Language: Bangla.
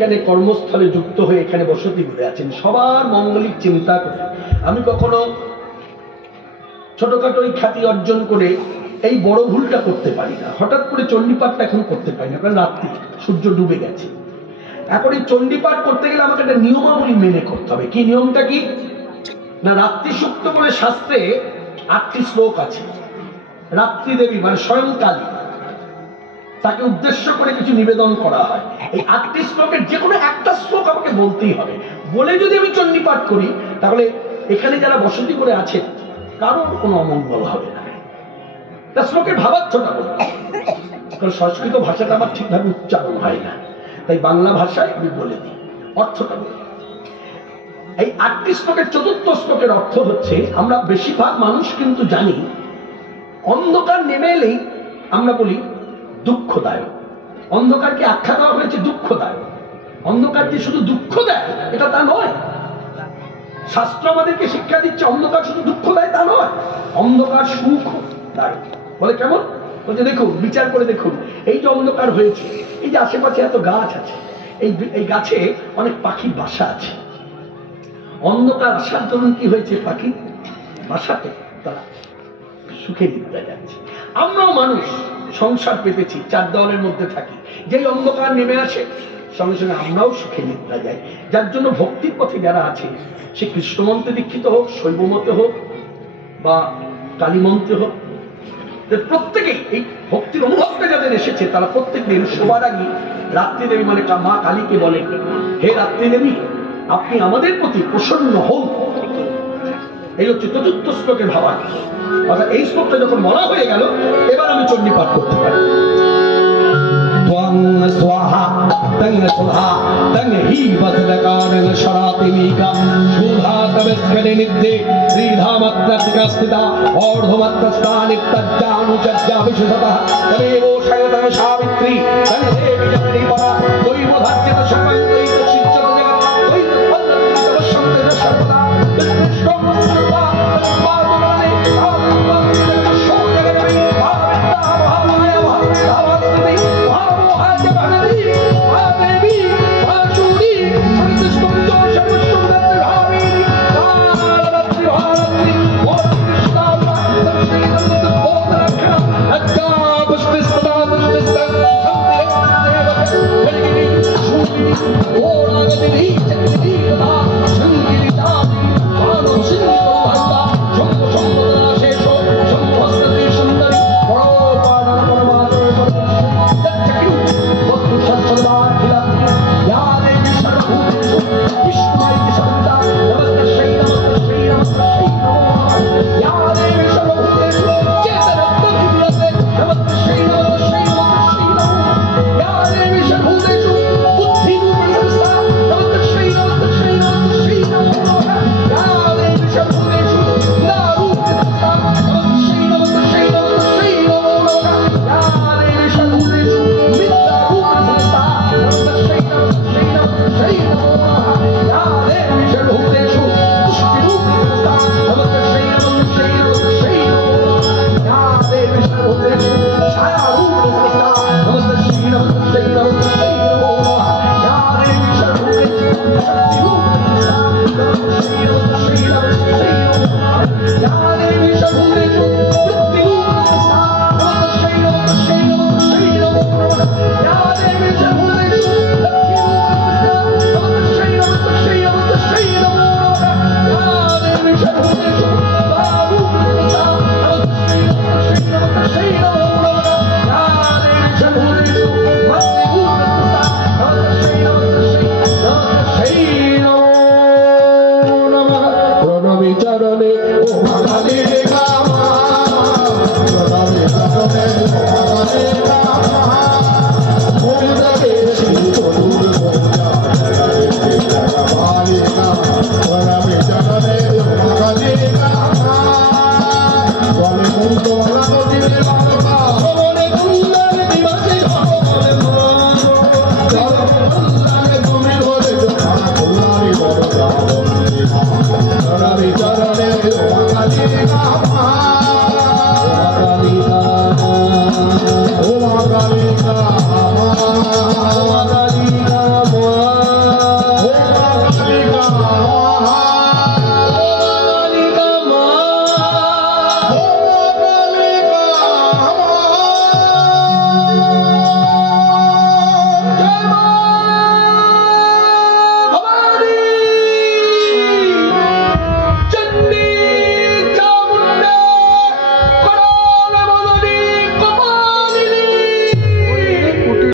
এখানে কর্মস্থলে যুক্ত হয়ে এখানে বসতি করে আছেন, সবার মঙ্গলিক চিন্তা করে। আমি কখনো ছোটখাটো এই খ্যাতি অর্জন করে এই বড় ভুলটা করতে পারি না। হঠাৎ করে চণ্ডীপাঠটা এখন করতে পারি না, কারণ রাত্রি সূর্য ডুবে গেছে। এখন এই চণ্ডীপাঠ করতে গেলে আমাকে একটা নিয়মাবলী মেনে করতে হবে। কি নিয়মটা? কি না, রাত্রি সূক্ত বলে শাস্ত্রে 8টি শ্লোক আছে। রাত্রি দেবী মানে স্বয়ং কালী, তাকে উদ্দেশ্য করে কিছু নিবেদন করা হয়। এই 8টি শ্লোকের যে কোনো একটা শ্লোক আমাকে বলতেই হবে। বলে যদি আমি চণ্ডীপাঠ করি, তাহলে এখানে যারা বসতি করে আছে কারোর কোনো অমঙ্গল হবে না। তার শ্লোকের ভাবার্থটা বলবো, কারণ সংস্কৃত ভাষাটা আমার ঠিকভাবে উচ্চারণ হয় না, তাই বাংলা ভাষায় আমি বলে দিই, অর্থটা বলি। এই 8টি শ্লোকের 4র্থ শ্লোকের অর্থ হচ্ছে, আমরা বেশিরভাগ মানুষ কিন্তু জানি অন্ধকার নেমে এলেই আমরা বলি দুঃখদায়ক। অন্ধকারকে আখ্যা দেওয়া হয়েছে দুঃখদায়ক। অন্ধকার যে শুধু দুঃখ দেয় এটা তা নয়। শাস্ত্র আমাদেরকে শিক্ষা দিচ্ছে অন্ধকার শুধু দুঃখ দেয় তা নয়, অন্ধকার সুখ দেয়। বলে কেমন? বলছে দেখুন, বিচার করে দেখুন, এই যে অন্ধকার হয়েছে, এই যে আশেপাশে এত গাছ আছে, এই গাছে অনেক পাখির বাসা আছে। অন্ধকার আসার জন্য কি হয়েছে? পাখির বাসাতে তারা সুখে নিদ্রা যাচ্ছে। আমরাও মানুষ, সংসার পেতেছি, 4 দেওয়ালের মধ্যে থাকি। যেই অন্ধকার নেমে আসে সঙ্গে সঙ্গে আমরাও সুখে নিদ্রা যাই। যার জন্য ভক্তির পথে যারা আছে, সে কৃষ্ণমন্ত্রে দীক্ষিত হোক, শৈবমতে হোক বা কালীমন্ত্রে হোক, প্রত্যেকেই এই ভক্তির অনুভবটা যাদের এসেছে, তারা প্রত্যেক দিন সবার আগে রাত্রি দেবী মানে মা কালীকে বলে, হে রাত্রি দেবী, আপনি আমাদের প্রতি প্রসন্ন হন। এই হচ্ছে 4র্থ শ্লোকের ভাবার্থ। অর্থাৎ এই শ্লোকটা যখন বলা হয়ে গেল, এবার আমি চণ্ডীপাঠ করতে পারি। स्वाहा तंग सुधा तंग ही वज्रकारण शरातिमीका सुधा तमस्करे नित्ये श्रीधामत्रस्तिका स्थिता और्ध्वमत्रस्था नित्यज्जानुचज्जा विशुद्धतः तमेवो शयतः सावित्री तंग देवी जननी परा